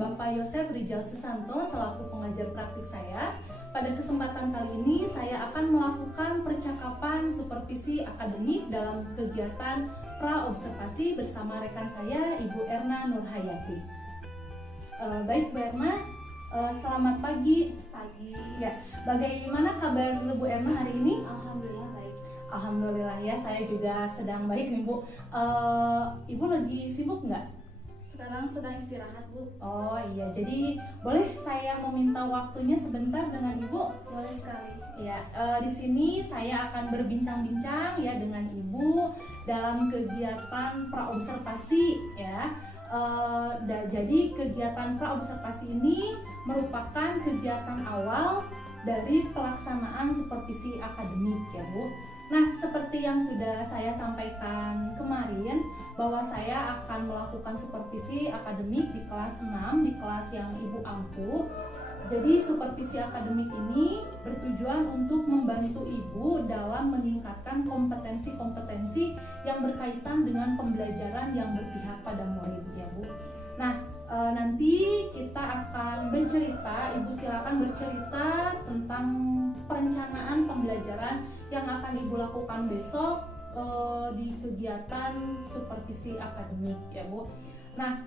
Bapak Yosef Rijal Susanto selaku pengajar praktik saya. Pada kesempatan kali ini saya akan melakukan percakapan supervisi akademik dalam kegiatan pra-observasi bersama rekan saya, Ibu Erna Nurhayati. Baik Bu Erna, selamat pagi. Pagi. Ya, bagaimana kabar Bu Erna hari ini? Alhamdulillah baik. Alhamdulillah ya, saya juga sedang baik nih Bu. Ibu lagi sibuk nggak? Sekarang sedang istirahat Bu. Oh iya, jadi boleh saya meminta waktunya sebentar dengan Ibu? Boleh sekali. Ya, di sini saya akan berbincang-bincang ya dengan Ibu dalam kegiatan praobservasi ya. Jadi kegiatan praobservasi ini merupakan kegiatan awal dari pelaksanaan supervisi akademik ya Bu. Nah, seperti yang sudah saya sampaikan kemarin bahwa saya akan melakukan supervisi akademik di kelas 6, di kelas yang Ibu ampu. Jadi supervisi akademik ini bertujuan untuk membantu Ibu dalam meningkatkan kompetensi-kompetensi yang berkaitan dengan pembelajaran yang berpihak pada murid ya Bu. Nah, nanti kita akan bercerita, Ibu silakan bercerita tentang perencanaan pembelajaran yang akan Ibu lakukan besok di kegiatan supervisi akademik ya Bu. Nah,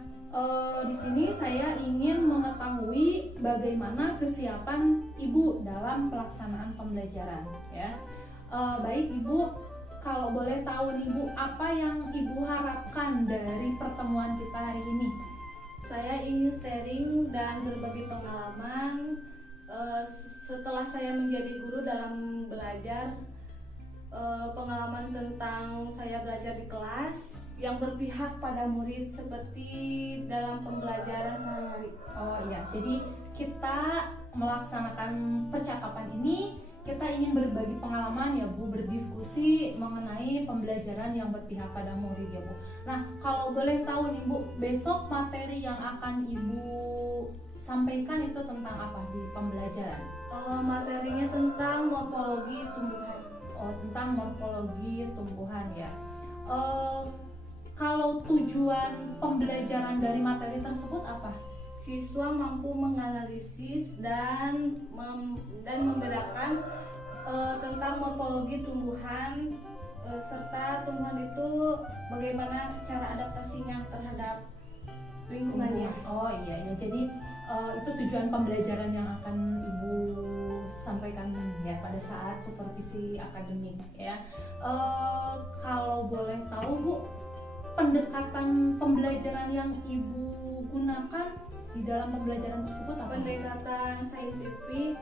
di sini saya ingin mengetahui bagaimana kesiapan Ibu dalam pelaksanaan pembelajaran ya. Baik Ibu, kalau boleh tahu nih Bu, apa yang Ibu harapkan dari pertemuan kita hari ini? Saya ingin sharing dan berbagi pengalaman setelah saya menjadi guru dalam belajar, pengalaman tentang saya belajar di kelas yang berpihak pada murid seperti dalam pembelajaran sehari-hari. Oh iya, jadi kita melaksanakan percakapan ini, kita ingin berbagi pengalaman ya Bu, berdiskusi mengenai pembelajaran yang berpihak pada murid ya Bu. Nah, kalau boleh tahu nih Bu, besok materi yang akan Ibu sampaikan itu tentang apa di pembelajaran? Materinya tentang morfologi tumbuhan. Oh, tentang morfologi tumbuhan ya. Kalau tujuan pembelajaran dari materi tersebut apa? Siswa mampu menganalisis dan membedakan tentang morfologi tumbuhan serta tumbuhan itu bagaimana cara adaptasinya terhadap lingkungannya. Oh iya ya, jadi itu tujuan pembelajaran yang akan Ibu sampaikan ya pada saat supervisi akademik ya. Kalau boleh tahu Bu, pendekatan pembelajaran yang Ibu gunakan di dalam pembelajaran tersebut apa? Pendekatan saintifik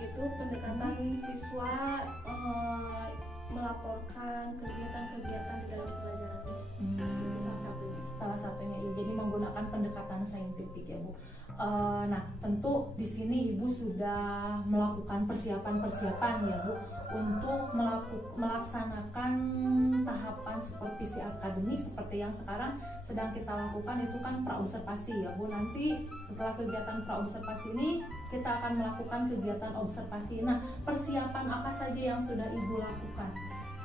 itu pendekatan siswa melaporkan kegiatan-kegiatan di dalam pelajarannya. Salah satunya ya, jadi menggunakan pendekatan saintifik ya Bu. Nah, tentu di sini Ibu sudah melakukan persiapan-persiapan ya Bu untuk melaksanakan tahapan supervisi akademik seperti yang sekarang sedang kita lakukan, itu kan praobservasi ya Bu. Nanti setelah kegiatan praobservasi ini kita akan melakukan kegiatan observasi. Nah, persiapan apa saja yang sudah Ibu lakukan?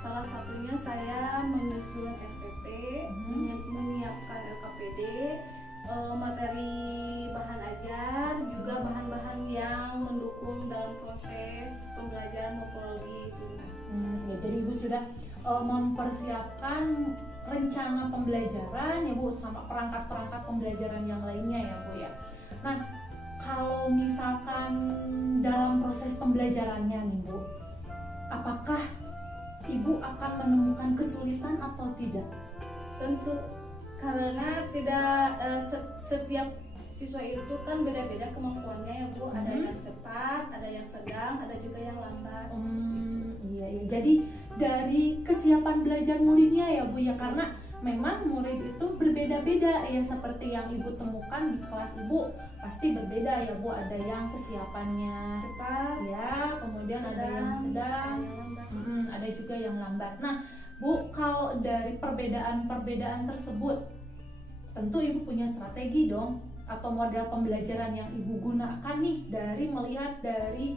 Salah satunya saya menyusun FPP, menyiapkan LKPD, materi bahan ajar, juga bahan-bahan yang mendukung dalam proses pembelajaran morfologi tumbuhan. Ya, jadi Ibu sudah mempersiapkan rencana pembelajaran ya Bu, sama perangkat-perangkat pembelajaran yang lainnya ya Bu ya. Nah, kalau misalkan dalam proses pembelajarannya nih Bu, apakah Ibu akan menemukan kesulitan atau tidak? Tentu, karena tidak setiap siswa itu kan beda-beda kemampuannya ya Bu. Ada yang cepat, ada yang sedang, ada juga yang lambat. Iya, iya. Jadi dari kesiapan belajar muridnya ya Bu ya, karena memang murid itu berbeda-beda ya, seperti yang Ibu temukan di kelas Ibu pasti berbeda ya Bu. Ada yang kesiapannya cepat ya, kemudian ada yang sedang, ada juga yang lambat. Nah Bu, kalau dari perbedaan-perbedaan tersebut, tentu Ibu punya strategi dong atau model pembelajaran yang Ibu gunakan nih dari melihat dari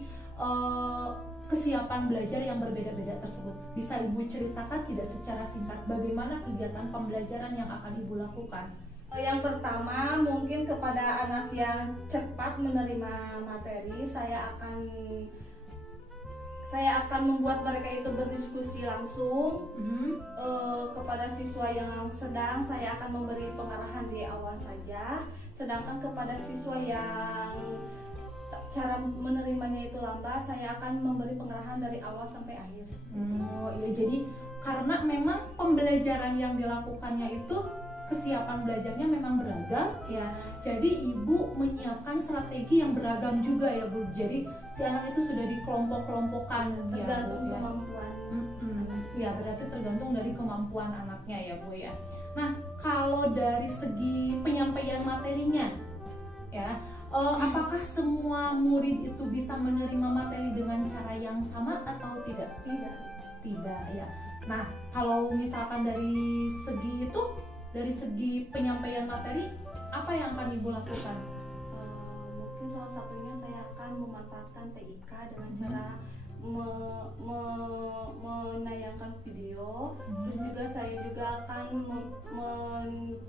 kesiapan belajar yang berbeda-beda tersebut. Bisa Ibu ceritakan tidak secara singkat bagaimana kegiatan pembelajaran yang akan Ibu lakukan? Yang pertama, mungkin kepada anak yang cepat menerima materi, saya akan membuat mereka itu berdiskusi langsung. Kepada siswa yang sedang, saya akan memberi pengarahan di awal saja. Sedangkan kepada siswa yang cara menerimanya itu lambat, saya akan memberi pengarahan dari awal sampai akhir. Oh iya, jadi karena memang pembelajaran yang dilakukannya itu kesiapan belajarnya memang beragam ya. Jadi ibu menyiapkan strategi yang beragam juga ya Bu. Jadi si anak itu sudah dikelompok-kelompokkan Tergantung ya, Bu, kemampuan. Ya berarti tergantung dari kemampuan anaknya ya Bu ya. Nah kalau dari segi penyampaian materinya ya, apakah semua murid itu bisa menerima materi dengan cara yang sama atau tidak? Tidak ya. Nah kalau misalkan dari segi penyampaian materi, apa yang akan ibu lakukan? Mungkin salah satunya saya akan memanfaatkan TIK dengan cara menayangkan video. Terus juga saya juga akan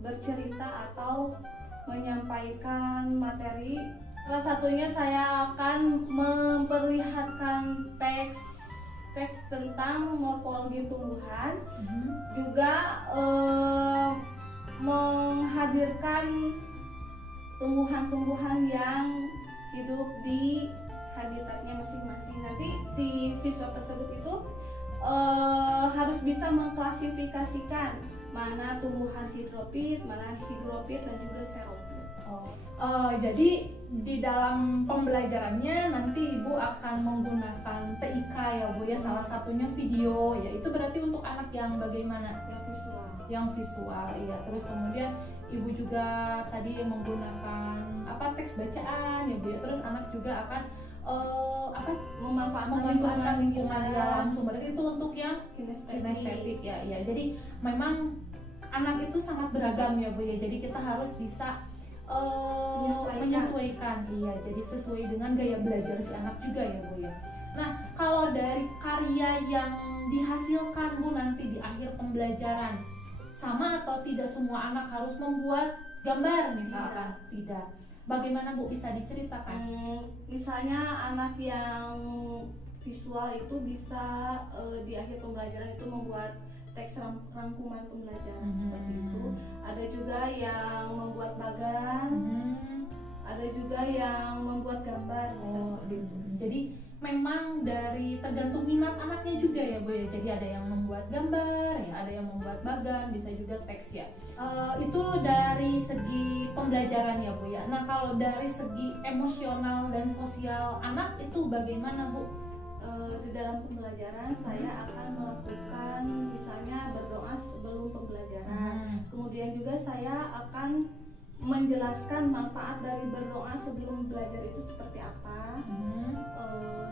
bercerita atau menyampaikan materi. Salah satunya saya akan memperlihatkan teks tentang morfologi tumbuhan, juga menghadirkan tumbuhan-tumbuhan yang hidup di habitatnya masing-masing. Nanti si siswa tersebut itu harus bisa mengklasifikasikan mana tumbuhan hidrofit, mana hidrofit dan juga xerofit. Jadi di dalam pembelajarannya nanti ibu akan menggunakan TIK ya Bu ya, salah satunya video ya. Itu berarti untuk anak yang bagaimana? Yang visual ya. Terus kemudian ibu juga tadi menggunakan teks bacaan ya Bu ya. Terus anak juga akan memanfaatkan lingkungan dia langsung. Berarti itu untuk yang kinestetik ya. Jadi memang anak itu sangat beragam ya Bu ya. Jadi kita harus bisa menyesuaikan, iya, jadi sesuai dengan gaya belajar si anak juga ya Bu ya. Nah kalau dari karya yang dihasilkan Bu nanti di akhir pembelajaran, sama atau tidak semua anak harus membuat gambar misalkan? Tidak. Bagaimana Bu, bisa diceritakan? Misalnya anak yang visual itu bisa di akhir pembelajaran itu membuat teks rangkuman pembelajaran seperti itu. Ada juga yang membuat bagan, ada juga yang membuat gambar. Jadi memang dari tergantung minat anaknya juga ya Bu ya. Jadi ada yang membuat gambar ya, ada yang membuat bagan, bisa juga teks ya. Itu dari segi pembelajaran ya Bu ya. Nah kalau dari segi emosional dan sosial anak itu bagaimana Bu? Di dalam pembelajaran saya akan melakukan misalnya berdoa sebelum pembelajaran. Kemudian juga saya akan menjelaskan manfaat dari berdoa sebelum belajar itu seperti apa.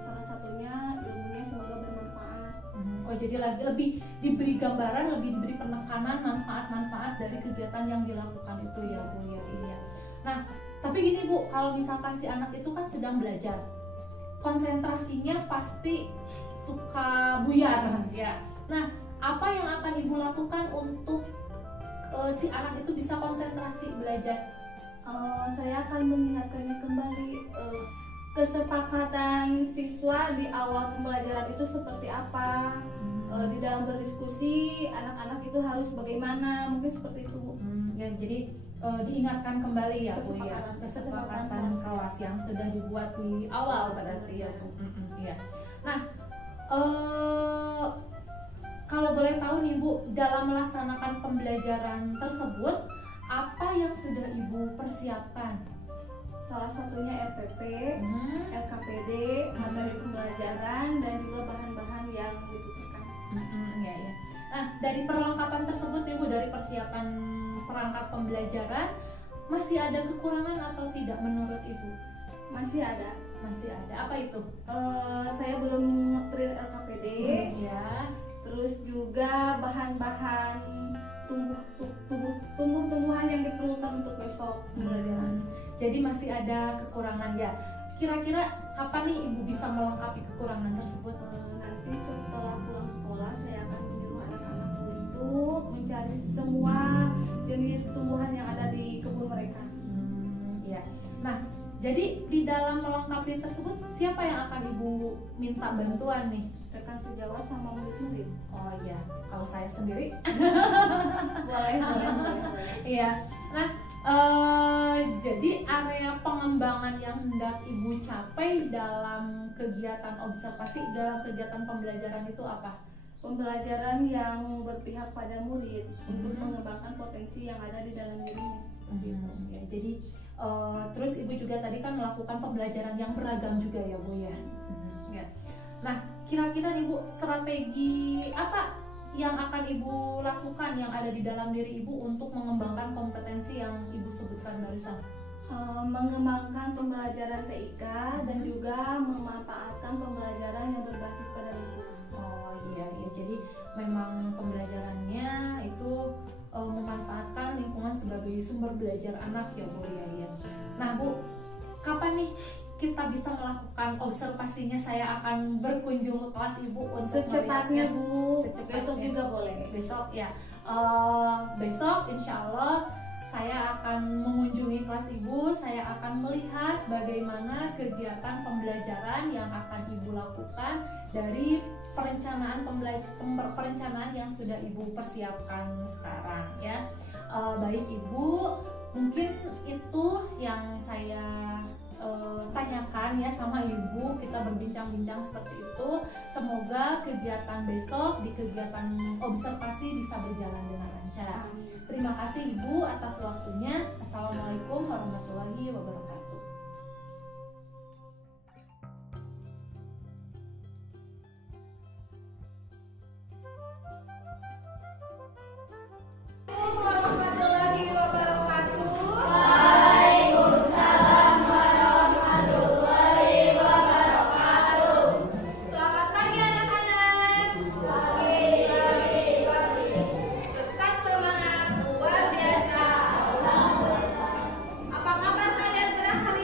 Salah satunya ilmunya semoga bermanfaat. Jadi lebih diberi gambaran, lebih diberi penekanan manfaat-manfaat dari kegiatan yang dilakukan itu ya Bu ya. Iya. Nah tapi gini Bu, kalau misalkan si anak itu kan sedang belajar, konsentrasinya pasti suka buyar ya. Nah, apa yang akan ibu lakukan untuk si anak itu bisa konsentrasi belajar? Saya akan mengingatkannya kembali kesepakatan siswa di awal pembelajaran itu seperti apa. Di dalam berdiskusi anak-anak itu harus bagaimana, mungkin seperti itu. Ya, jadi diingatkan kembali ya Bu ya, kesepakatan kelas yang sudah dibuat di awal berarti ya Bu. Iya. Nah kalau boleh tahu nih Bu, dalam melaksanakan pembelajaran tersebut apa yang sudah ibu persiapkan? Salah satunya RPP, LKPD, materi pembelajaran dan juga bahan-bahan yang dibutuhkan. Iya. Nah dari perlengkapan tersebut ibu, dari persiapan perangkat pembelajaran, masih ada kekurangan atau tidak menurut ibu? Masih ada. Apa itu? Saya belum print LKPD. Ya. Terus juga bahan-bahan tumbuh-tumbuhan yang diperlukan untuk besok pembelajaran. Jadi masih ada kekurangan ya. Kira-kira kapan nih ibu bisa melengkapi kekurangan tersebut? Nanti setelah pulang sekolah saya akan menyuruh anak-anak untuk untuk mencari semua jenis tumbuhan yang ada di kebun mereka. Iya. Nah, jadi di dalam melengkapi tersebut siapa yang akan Ibu minta bantuan nih? Rekan sejawat sama murid-murid. Oh iya, kalau saya sendiri Boleh. iya. Nah, jadi area pengembangan yang hendak Ibu capai dalam kegiatan observasi, dalam kegiatan pembelajaran itu apa? Pembelajaran yang berpihak pada murid untuk mengembangkan potensi yang ada di dalam dirinya. Ya, jadi terus Ibu juga tadi kan melakukan pembelajaran yang beragam juga ya Bu ya. Ya. Nah, kira-kira Ibu strategi apa yang akan Ibu lakukan yang ada di dalam diri Ibu untuk mengembangkan kompetensi yang Ibu sebutkan barusan? Mengembangkan pembelajaran TIK dan juga memanfaatkan pembelajaran yang berbasis pada lingkungan. Oh iya, jadi memang pembelajarannya itu memanfaatkan lingkungan sebagai sumber belajar anak ya Bu ya. Nah Bu, kapan nih kita bisa melakukan observasinya? Saya akan berkunjung ke kelas Ibu untuk Secepatnya Bu, Secepatnya. besok juga boleh. Besok ya. Besok insya Allah saya akan mengunjungi kelas Ibu. Saya akan melihat bagaimana kegiatan pembelajaran yang akan Ibu lakukan dari perencanaan yang sudah Ibu persiapkan sekarang ya. Baik Ibu, mungkin itu yang saya tanyakan ya sama Ibu. Kita berbincang-bincang seperti itu. Semoga kegiatan besok di kegiatan observasi bisa berjalan dengan lancar. Terima kasih Ibu atas waktunya. Assalamualaikum warahmatullahi wabarakatuh. Selamat pagi anak-anak. Tetap semangat luar biasa. Apa kabar kalian gerak hari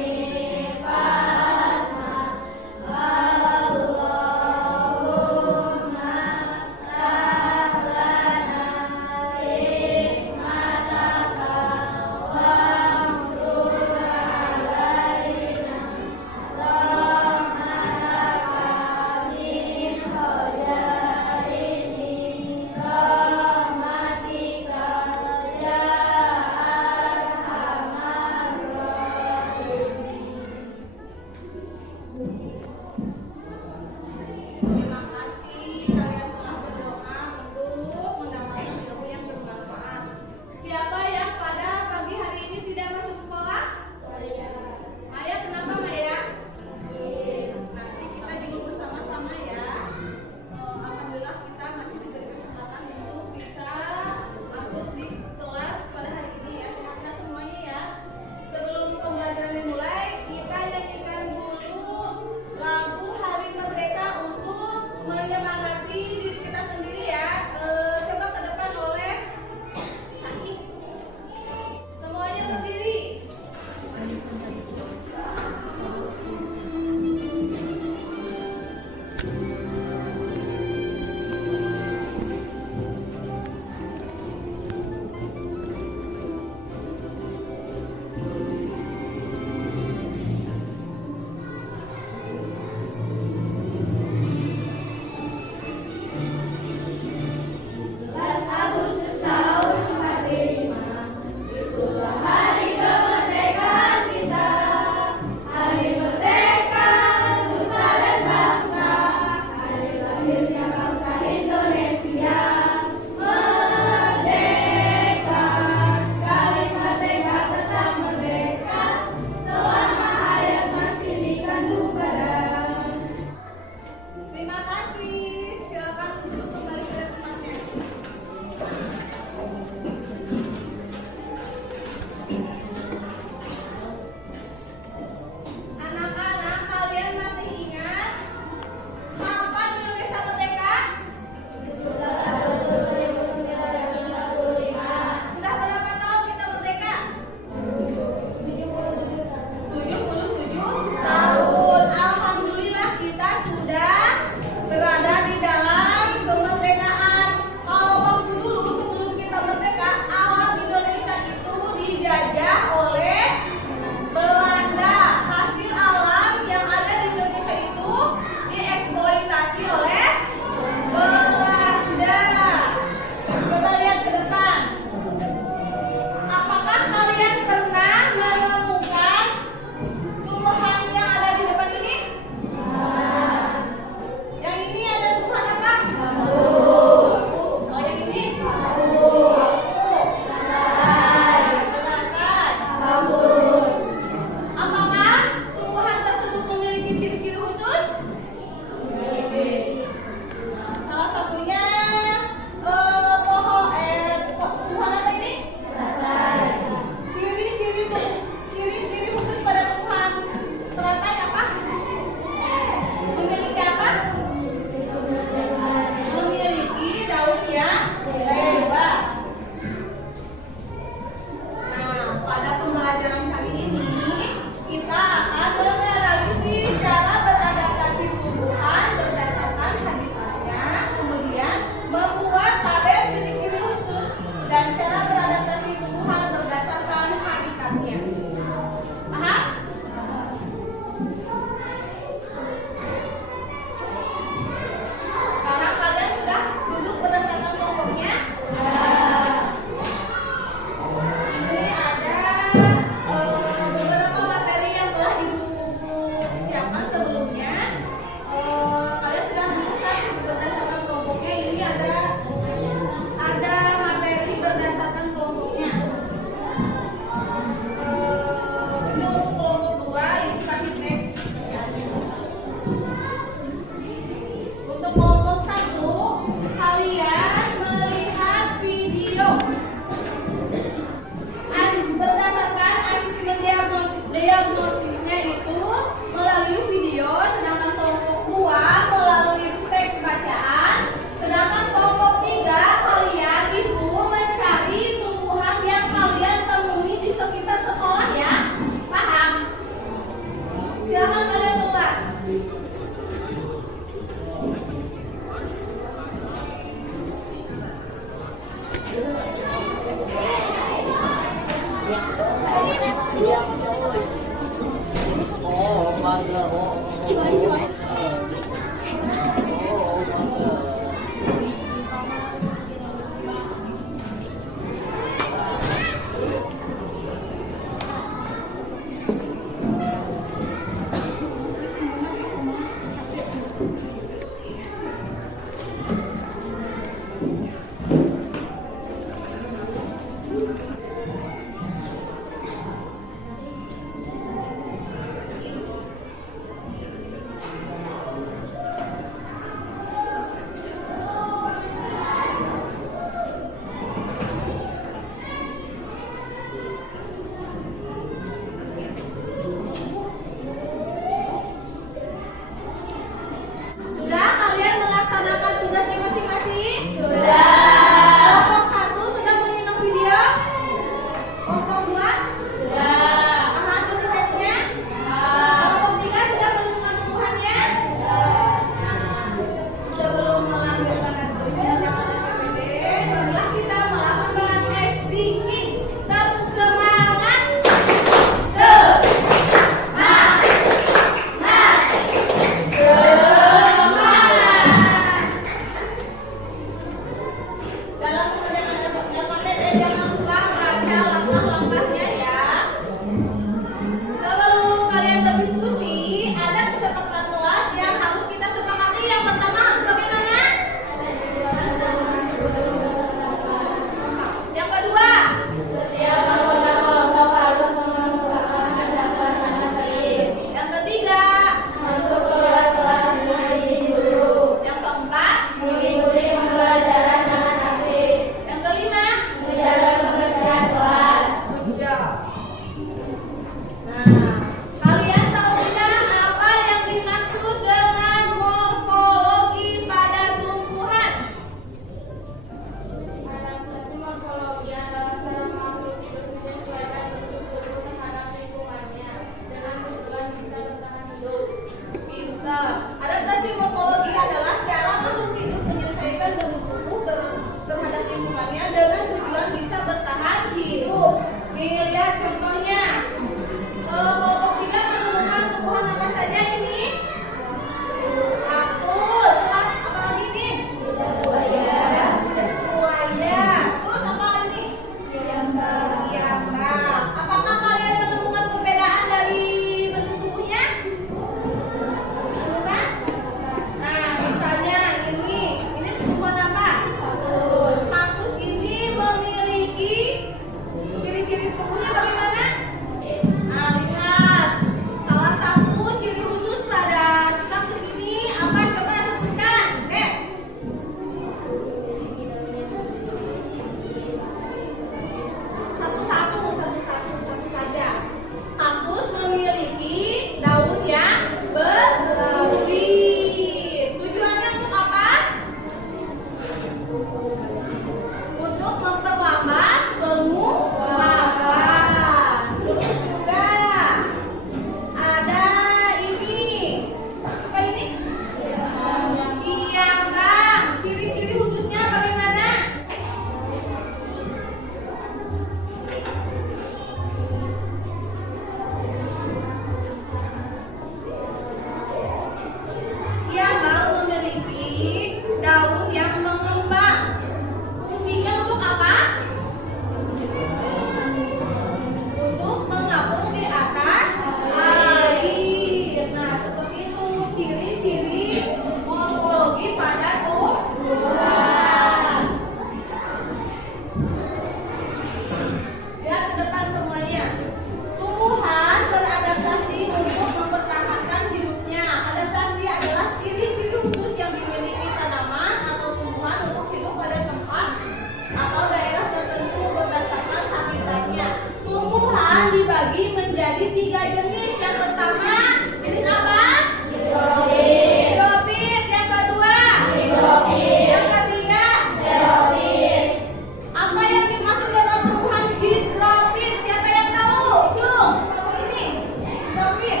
terbagi menjadi 3 jenis. Yang pertama, jenis apa? Hidrofit. Hidrofit. Yang kedua? Hidrofit. Yang ketiga? Xerofit. Apa yang dimaksud dengan tumbuhan hidrofit? Siapa yang tahu? Cung, apa ini? Hidrofit.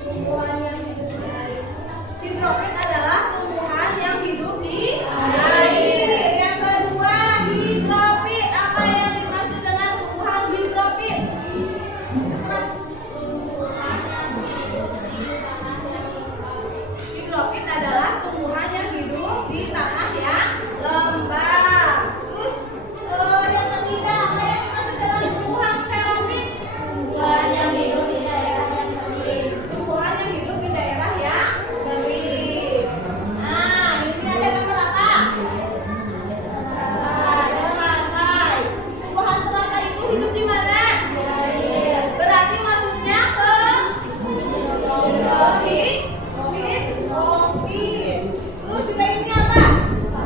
Tumbuhan yang hidup di air. Hidrofit adalah tumbuhan yang hidup di air. Yang kedua, hidrofit. Apa yang dimaksud dengan tumbuhan hidrofit? Hidrofit adalah tumbuhan yang hidup di tanah yang lembab. Terus yang ketiga, apa yang dimaksud dengan tumbuhan xerofit? Tumbuhan yang hidup di daerah yang kering. Tumbuhan yang hidup di daerah yang kering. Nah, ini ada gambar apa? Ada teratai. Tumbuhan teratai itu hidup di mana? Di air. Berarti masuknya ke hidrofit. Terus juga ini apa?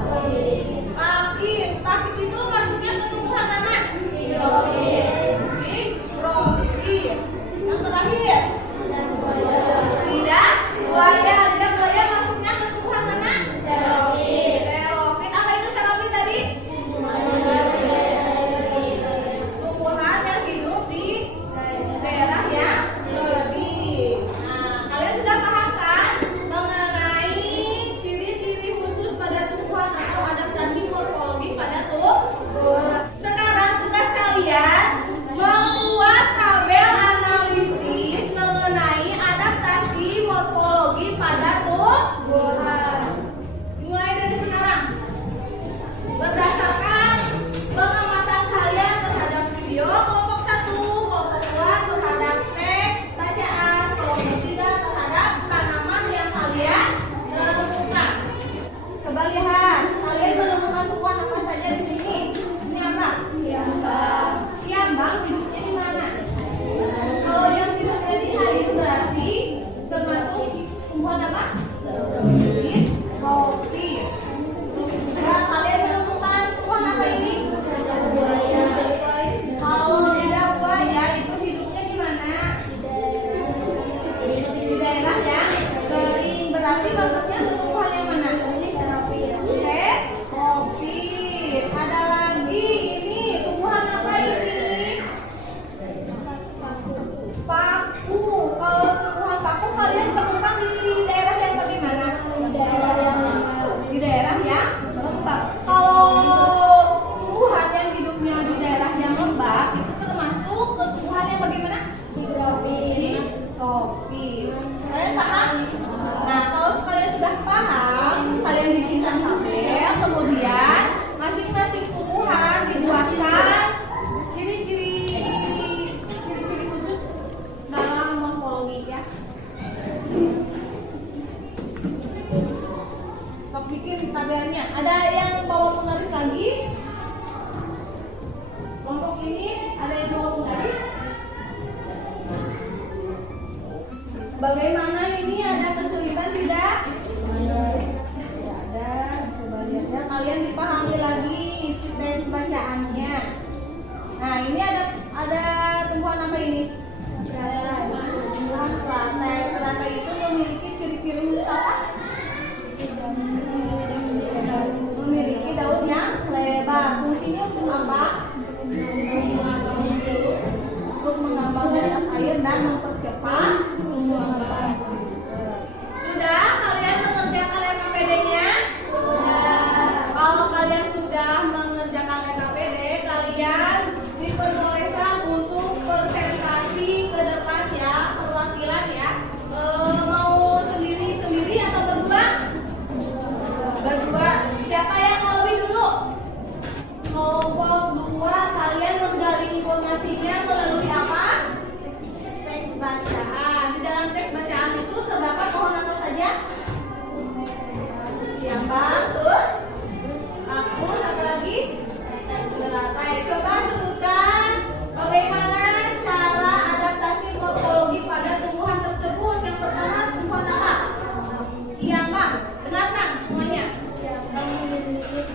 Pakis. Pakis itu masuknya ke tumbuhan mana? Hidrofit. Hidrofit. Yang terakhir? Dan buaya. Lidah buaya. Lidah buaya masuknya ke tumbuhan mana? Xerofit. Xerofit. Apa itu xerofit tadi? Tumbuhan yang hidup di daerah yang kering. Tumbuhan yang hidup di daerah yang kering. Nah, kalian sudah paham kan mengenai ciri-ciri khusus pada tumbuhan atau adaptasi morfologi pada tumbuhan? Sekarang tugas kalian membuat tabel analisis mengenai adaptasi morfologi pada tumbuhan. Mulai dari sekarang, berdasarkan pengamatan kalian terhadap video kelompok 1, kelompok 2 terhadap teks bacaan, kelompok 3 terhadap tanaman yang kalian temukan. Coba lihat, kalian menemukan tumbuhan apa saja di sini? Ini apa? Kiambang. Kiambang hidupnya di mana? Kalau yang hidupnya di air berarti termasuk tumbuhan apa? Hidrofit. Nah, kalian menemukan tumbuhan apa ini? Dan buaya. Kalau lidah buaya itu hidupnya di mana? Di daerah yang kering. Berarti masuknya ke tumbuhan yang mana? Xerofit. Ada lagi ini tumbuhan apa ini? Paku. Kalau tumbuhan paku kalian temukan di daerah yang bagaimana? Di daerah yang lembab. Kalau tumbuhan yang hidupnya di daerah yang lembab itu termasuk ke tumbuhan yang bagaimana? Hidrofit. Kalian paham? Nah, kalau kalian sudah paham, kalian bikinkan tabel, kemudian masing-masing tumbuhan dibuatkan ciri-ciri khusus dalam morfologi ya. Sok bikin tabelnya. Ada yang bawa penggaris lagi? Kelompok ini ada yang bawa penggaris? Bagaimana ini ada kesulitan tidak? Tidak ada. Coba lihat ya. Kalian dipahami lagi isi teks bacaannya. Nah, ini ada tumbuhan apa ini? Tumbuhan teratai. Teratai itu memiliki ciri-ciri khusus apa? Memiliki daun yang lebar. Fungsinya untuk apa? Untuk mengambang di atas air dan mempercepat tumbuhan. Sudah kalian mengerjakan LKPD-nya? Kalau kalian sudah mengerjakan LKPD, kalian diperbolehkan untuk presentasi ke depan ya, perwakilan ya. Mau sendiri atau berdua? Berdua. Siapa yang mau lebih dulu? Kelompok 2 kalian menggali informasinya melalui apa? Teks bacaan. Di dalam teks bacaan itu terdapat pohon apa saja? Kiambang, terus aku apa lagi? Teratai. Coba sebutkan bagaimana cara adaptasi morfologi pada tumbuhan tersebut. Yang pertama tumbuhan apa? Kiambang. Dengarkan semuanya. Kiambang memiliki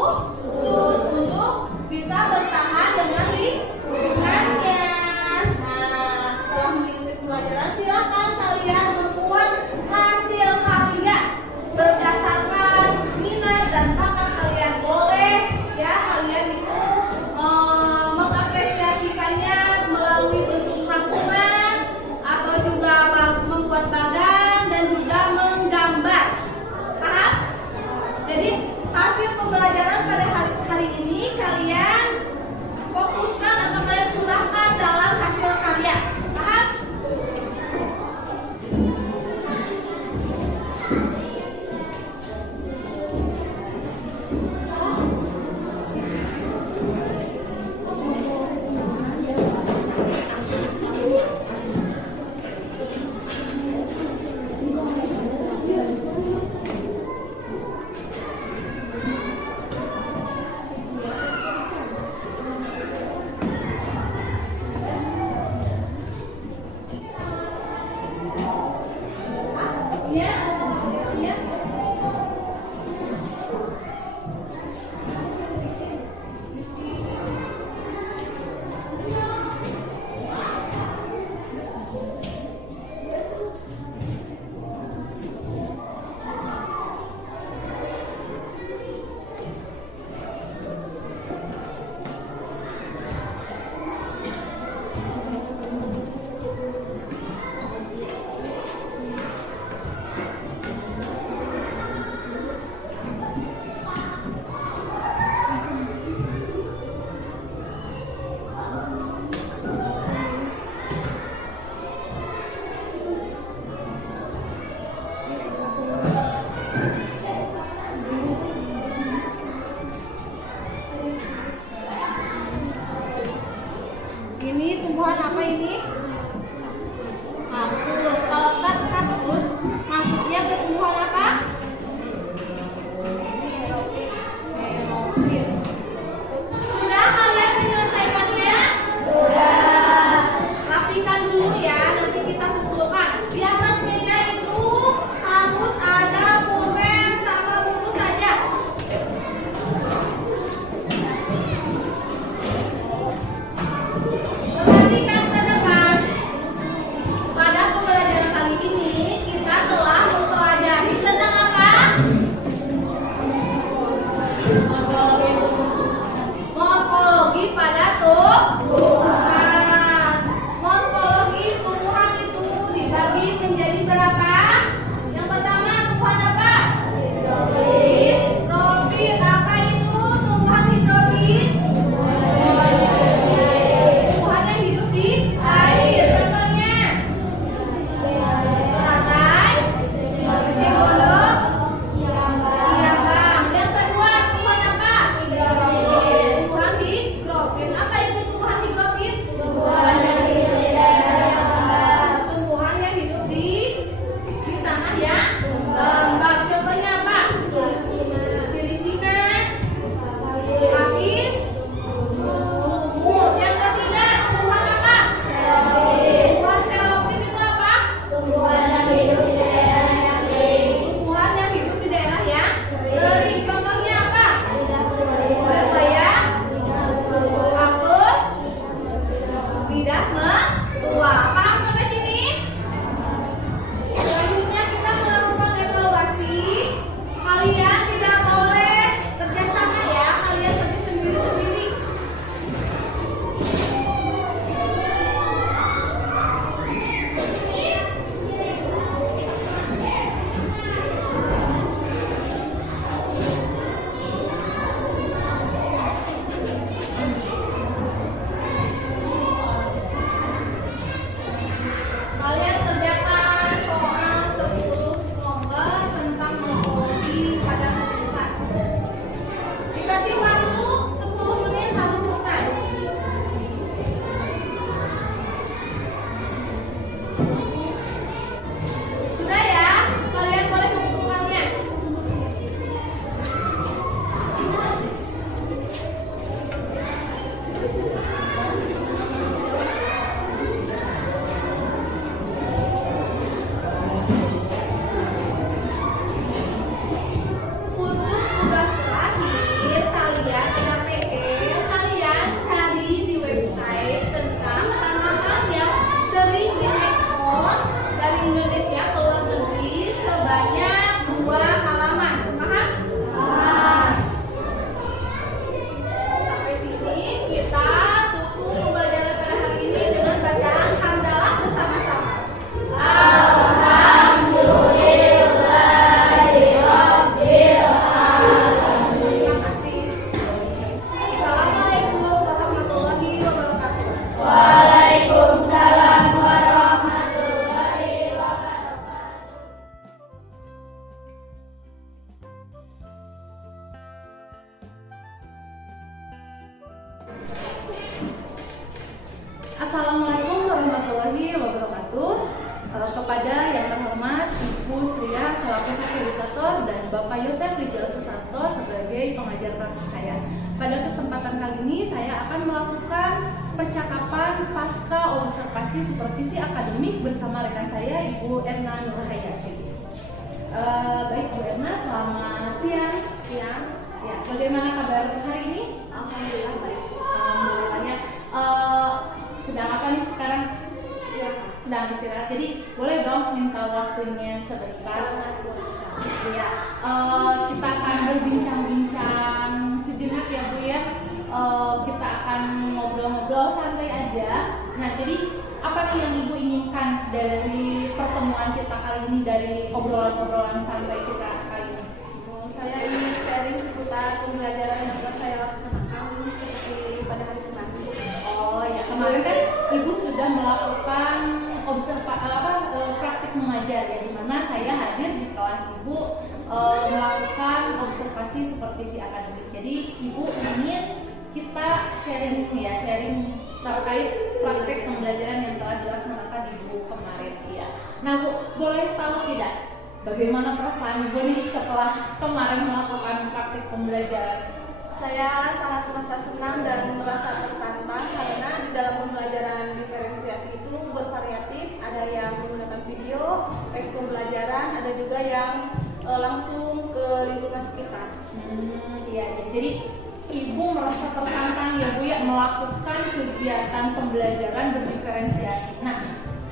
khusus untuk bisa bertahan dengan lingkungannya. Nah, setelah mengikuti pembelajaran, silakan kalian membuat hasil karya berdasarkan minat dan bakat kalian. Boleh ya kalian itu mengapresiasikannya melalui bentuk rangkuman atau juga membuat bagan dan juga menggambar. Paham? Jadi hasil pembelajaran pada hari ini kalian fokuskan atau kalian curahkan dalam hasil karya. Paham? Ya, ya. Ini tumbuhan apa ini? Kaktus. Kalau kaktus masuknya ke tumbuhan apa? Xerophyll. Sudah kalian menyelesaikannya? Sudah. Rapikan dulu ya, nanti kita kumpulkan. Di atas meja itu harus ada pulpen sama buku saja. Perhatikan ke depan. Pada pembelajaran kali ini kita telah mempelajari tentang apa? Assalamualaikum warahmatullahi wabarakatuh. Kepada yang terhormat Ibu Sria selaku fasilitator dan Bapak Yosef Wijaya Susanto sebagai pengajar praktik saya. Pada kesempatan kali ini saya akan melakukan percakapan pasca observasi supervisi akademik bersama rekan saya Ibu Erna Nurhayati. Baik Bu Erna, selamat siang. Siang. Ya, bagaimana kabar hari ini? Alhamdulillah baik. Alhamdulillah ya. Sedang apa nih sekarang? Ya. Sedang istirahat. Jadi boleh dong minta waktunya sebentar. Ya, kita akan berbincang-bincang sejenak ya Bu ya. Kita akan ngobrol-ngobrol santai aja. Nah, jadi apa nih yang Ibu inginkan dari pertemuan kita kali ini, dari obrolan-obrolan santai kita kali ini? Saya ingin sharing seputar pembelajaran yang telah saya laksanakan seperti pada hari kemarin. Oh ya, kemarin kan Ibu sudah melakukan praktik mengajar ya, di mana saya hadir di kelas Ibu melakukan observasi supervisi akademik. Jadi Ibu ingin kita sharing ya, sharing terkait praktik pembelajaran yang telah dilaksanakan Ibu kemarin ya. Nah Bu, boleh tahu tidak bagaimana perasaan Ibu nih setelah kemarin melakukan praktik pembelajaran? Saya sangat merasa senang dan merasa tertantang karena di dalam pembelajaran diferensiasi itu bervariatif. Ada yang menggunakan video, teks pembelajaran, ada juga yang langsung ke lingkungan sekitar. Iya, jadi Ibu merasa tertantang ya Bu ya melakukan kegiatan pembelajaran berdiferensiasi. Nah,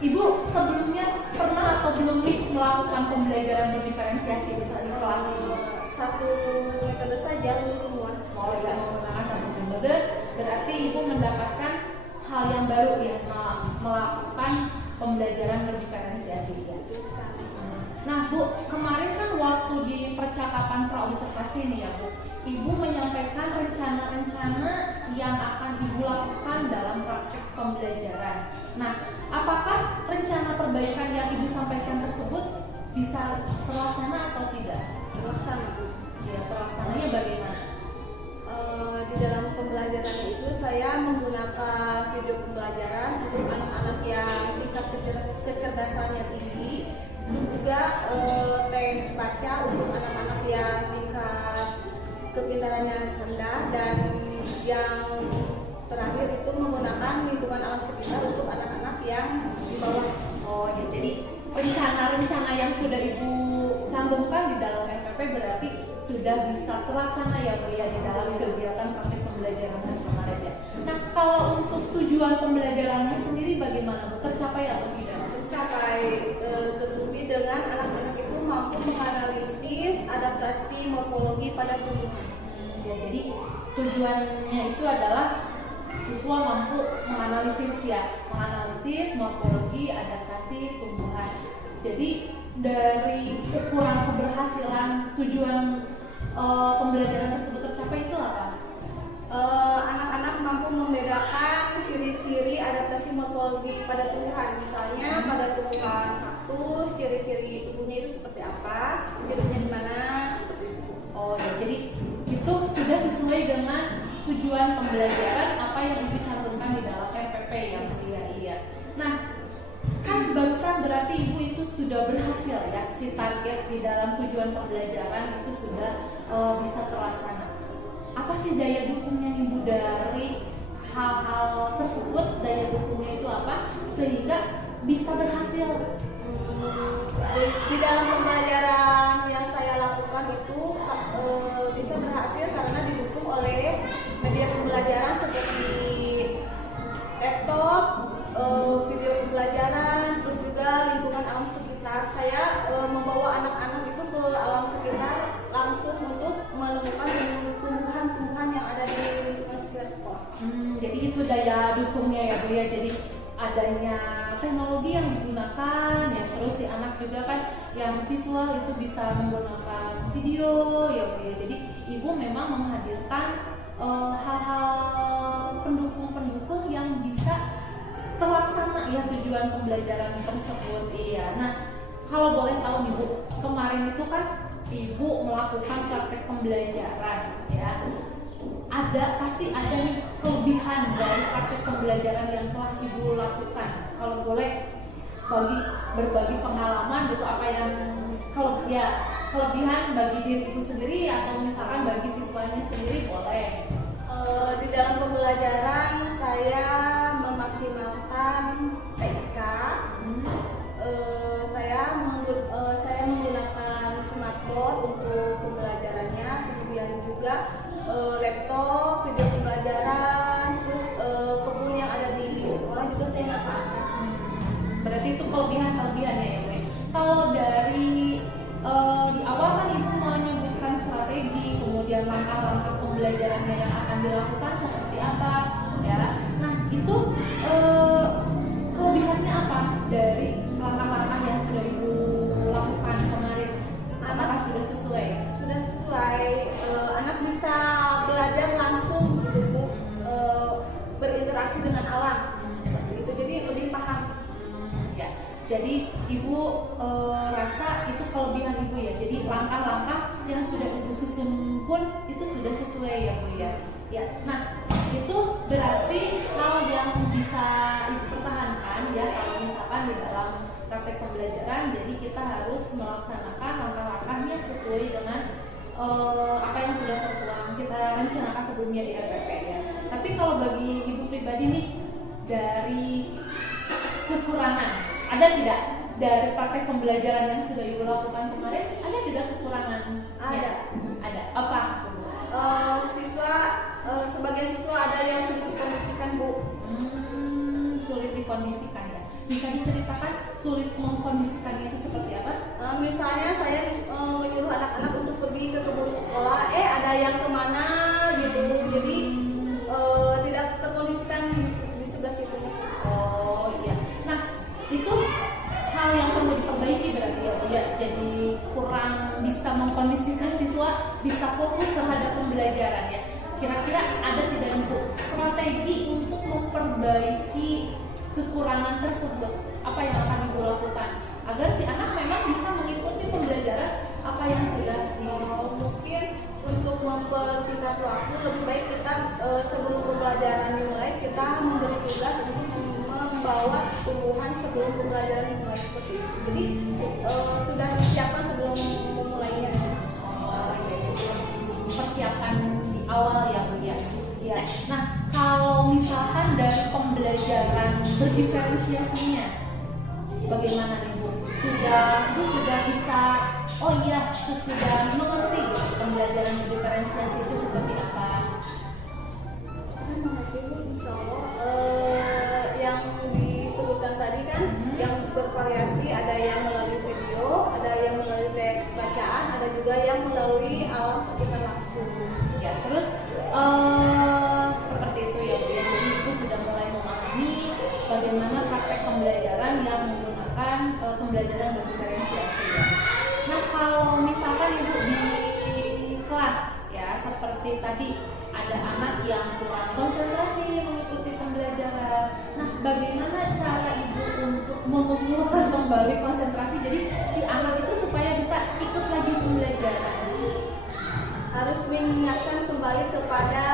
Ibu sebelumnya pernah atau belum nih melakukan pembelajaran berdiferensiasi di kelas Ibu? Satu metode saja untuk semua. Mau menggunakan satu metode, berarti Ibu mendapatkan hal yang baru ya, melakukan pembelajaran berdiferensiasi ya. Nah Bu, kemarin kan waktu di percakapan praobservasi nih ya Bu, Ibu menyampaikan rencana-rencana yang akan Ibu lakukan dalam praktek pembelajaran. Nah, apakah rencana perbaikan yang Ibu sampaikan tersebut bisa terlaksana atau tidak? Terlaksana. Ya, terlaksananya bagaimana? Di dalam pembelajaran itu saya menggunakan video pembelajaran untuk anak-anak yang tingkat kecerdasannya tinggi, terus juga teks baca untuk anak-anak yang tingkat kepintarannya rendah, dan yang terakhir itu menggunakan lingkungan alam sekitar untuk anak-anak yang di bawah. Oh ya, jadi rencana-rencana yang sudah Ibu cantumkan di dalam FPP berarti sudah bisa terlaksana ya Bu ya di dalam kegiatan praktik pembelajaran hari kemarin ya. Nah, kalau untuk tujuan pembelajarannya sendiri bagaimana Bu? Tercapai atau tidak? Tercapai, terbukti dengan anak-anak itu mampu menganalisis adaptasi morfologi pada tumbuhan. Ya, jadi tujuannya itu adalah siswa mampu menganalisis morfologi adaptasi tumbuhan. Jadi dari ukuran keberhasilan tujuan pembelajaran tersebut tercapai itu apa? Anak-anak mampu membedakan ciri-ciri adaptasi morfologi pada tumbuhan. Misalnya pada tumbuhan kaktus, ciri-ciri tubuhnya itu seperti apa, hidupnya di mana, seperti itu. Oh ya, jadi itu sudah sesuai dengan tujuan pembelajaran apa yang Ibu cantumkan di dalam RPP ya Bu ya. Iya. Nah, kan barusan berarti Ibu itu sudah berhasil ya, si target di dalam tujuan pembelajaran itu sudah bisa terlaksana. Apa sih daya dukungnya Ibu dari hal-hal tersebut? Daya dukungnya itu apa sehingga bisa berhasil? Di dalam pembelajaran yang saya lakukan itu bisa berhasil karena didukung oleh media pembelajaran seperti laptop, video pembelajaran, terus juga lingkungan alam sekitar. Saya membawa anak-anak itu ke alam sekitar langsung untuk menemukan tumbuhan-tumbuhan yang ada di lingkungan sekitar sekolah. Jadi itu daya dukungnya ya Bu ya. Jadi adanya teknologi yang digunakan ya, terus si anak juga kan yang visual itu bisa menggunakan video ya Bu ya. Jadi Ibu memang menghadirkan hal-hal pendukung-pendukung yang bisa terlaksana ya tujuan pembelajaran tersebut. Iya. Nah, kalau boleh tahu nih Bu, kemarin itu kan Ibu melakukan praktek pembelajaran ya. Ada pasti ada nih kelebihan dari praktek pembelajaran yang telah ibu lakukan. Kalau boleh berbagi pengalaman gitu, apa yang kelebihan bagi diri ibu sendiri atau misalkan bagi siswanya sendiri boleh. Di dalam pembelajaran saya memaksimalkan TK. Saya menggunakan smartboard untuk pembelajarannya, kemudian juga laptop, video pembelajaran, terus kebun yang ada di sekolah juga saya manfaatkan. Berarti itu kelebihannya ya Bu. Kalau dari di awal kan ibu menyebutkan strategi, kemudian langkah-langkah pembelajarannya yang akan dilakukan seperti apa, ya. Nah itu kelebihannya apa dari langkah-langkah yang sudah ibu lakukan kemarin? Apakah sudah sesuai? Sudah sesuai. Anak bisa belajar langsung gitu Bu, berinteraksi dengan alam seperti itu, jadi lebih paham. Ya, jadi ibu rasa itu kelebihan ibu ya. Jadi langkah-langkah yang sudah ibu susun pun itu sudah sesuai ya Bu ya. Ya, nah itu berarti hal yang bisa ibu pertahankan ya kalau misalkan di dalam praktek pembelajaran. Jadi kita harus melaksanakan langkah-langkahnya sesuai dengan apa yang sudah tertuang kita rencanakan sebelumnya di RPP ya. Tapi kalau bagi ibu pribadi nih, dari kekurangan ada tidak dari praktek pembelajaran yang sudah ibu lakukan kemarin, ada tidak kekurangan? Ada. Ada apa? Sebagian siswa ada yang sulit dikondisikan Bu. Sulit dikondisikan ya. Bisa diceritakan sulit mengkondisikannya itu seperti apa? Misalnya saya menyuruh anak-anak untuk pergi ke kebun sekolah, ada yang kemana gitu, jadi tidak terkondisikan di sebelah situ. Oh iya. Nah itu hal yang perlu diperbaiki berarti ya Bu ya. Jadi kurang bisa mengkondisikan siswa bisa fokus terhadap pembelajaran ya. Kira-kira ada tidak Bu strategi untuk memperbaiki kekurangan tersebut? Apa yang akan ibu lakukan agar si anak memang bisa mengikuti pembelajaran apa yang sudah mungkin untuk mempersingkat waktu, lebih baik kita sebelum pembelajaran dimulai kita memberi tugas untuk membawa tumbuhan sebelum pembelajaran dimulai seperti itu. Jadi sudah disiapkan sebelum memulainya. Persiapan di awal ya Bu ya. Ya. Nah kalau misalkan dari pembelajaran berdiferensiasinya bagaimana nih Bu? Sudah bisa, oh iya, sudah mengerti pembelajaran berdiferensiasi itu seperti apa? Insya Allah, yang disebutkan tadi kan, yang bervariasi, ada yang melalui video, ada yang melalui teks bacaan, ada juga yang melalui alam sekitar langsung. Ya, terus seperti itu ya Bu. Jadi ibu sudah mulai memahami bagaimana praktek pembelajaran yang menggunakan pembelajaran berdiferensiasi ya. Nah kalau misalkan ibu di kelas ya seperti tadi ada anak yang kurang konsentrasi mengikuti pembelajaran. Nah bagaimana cara ibu untuk mengumpulkan kembali konsentrasi jadi si anak itu supaya bisa ikut lagi pembelajaran? Harus mengingatkan kembali kepada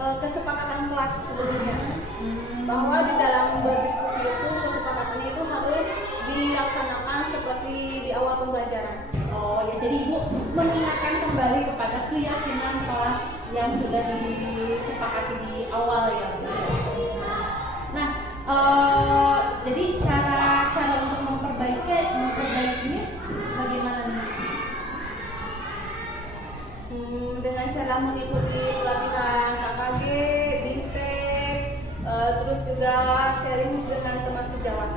kesepakatan kelas sebelumnya, bahwa di dalam berdiskusi itu kesepakatannya itu harus dilaksanakan seperti di awal pembelajaran. Oh ya, jadi ibu mengingatkan kembali kepada keyakinan kelas yang sudah disepakati di awal ya. Nah, jadi cara untuk memperbaikinya bagaimana nih? Dengan cara mengikuti pelatihan KKG, BIMTEK, terus juga sharing dengan teman sejawat.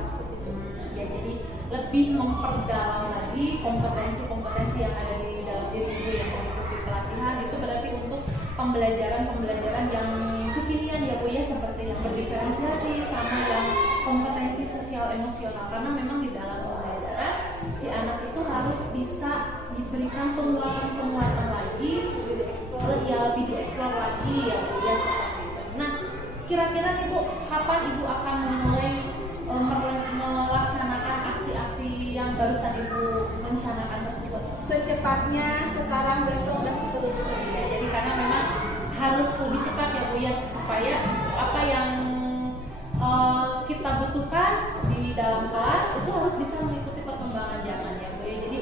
Ya, jadi lebih memperdalam lagi kompetensi yang ada di dalam diri ibu yang mengikuti pelatihan itu berarti untuk pembelajaran yang kekinian ya Bu ya, seperti yang berdiferensiasi sama yang kompetensi sosial emosional, karena memang di dalam pembelajaran si anak itu harus bisa diberikan penguatan lagi, lebih dieksplor lagi ya Bu ya, seperti itu. Nah kira-kira nih Bu, kapan ibu akan mulai melaksanakan aksi-aksi yang barusan ibu rencanakan tersebut? Secepatnya, sekarang, besok, dan seterusnya. Ya, jadi karena memang harus Bu ya, supaya apa yang kita butuhkan di dalam kelas itu harus bisa mengikuti perkembangan zaman ya Bu ya. Jadi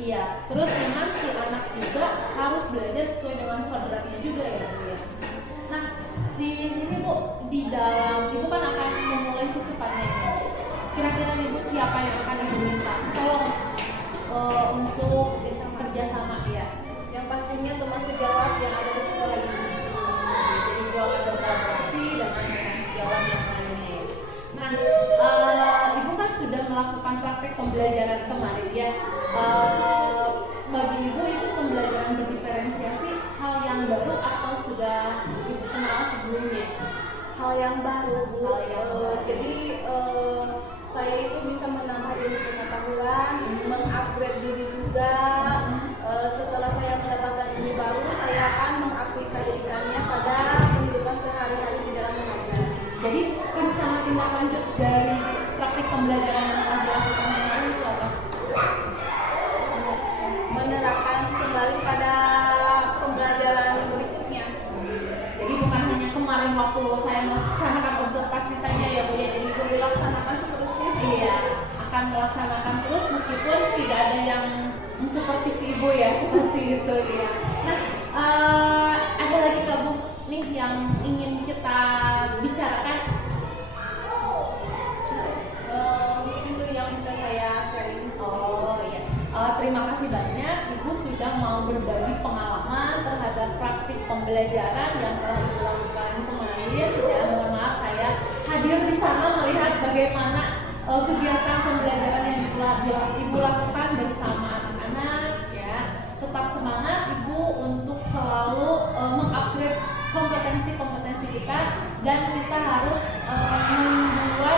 iya, terus memang si anak juga harus belajar sesuai dengan kodratnya juga ya Bu ya. Nah, di sini Bu, di dalam Ibu kan akan memulai secepatnya ya. Kira-kira Ibu siapa yang akan Ibu minta tolong untuk kerjasama ya? Yang pastinya teman sejawat yang ada di sekolah ini. Jadi Ibu akan berkolaborasi dengan teman sejawat yang lainnya. Nah, Ibu kan sudah melakukan praktek pembelajaran kemarin ya. Bagi Ibu itu pembelajaran berdiferensiasi hal yang baru atau sudah Ibu kenal sebelumnya? Hal yang baru Bu. Hal yang baru. Jadi saya itu bisa menambah ilmu pengetahuan, mengupgrade diri juga. Setelah saya mendapatkan ilmu baru, saya akan mengaplikasikannya pada kehidupan sehari-hari di dalam mengajar. Jadi rencana tindak lanjut dari praktik pembelajaran yang telah dilakukan kemarin itu apa? Menerapkan kembali pada pembelajaran berikutnya. Jadi bukan hanya kemarin waktu saya melaksanakan observasi saja ya Bu ya, jadi Bu Dilaksanakan seterusnya. iya akan melaksanakan terus meskipun tidak ada yang seperti si Ibu ya, seperti itu ya. Nah, ada lagi nggak Bu nih yang ingin kita bicarakan? Mungkin itu yang bisa saya sharing. Oh iya, terima kasih banyak Ibu sudah mau berbagi pengalaman terhadap praktik pembelajaran yang telah Ibu lakukan kemarin ya. Mohon maaf saya hadir di sana melihat bagaimana kegiatan pembelajaran yang Ibu lakukan bersama anak-anak ya. Tetap semangat Ibu untuk selalu mengupgrade kompetensi-kompetensi kita, dan kita harus membuat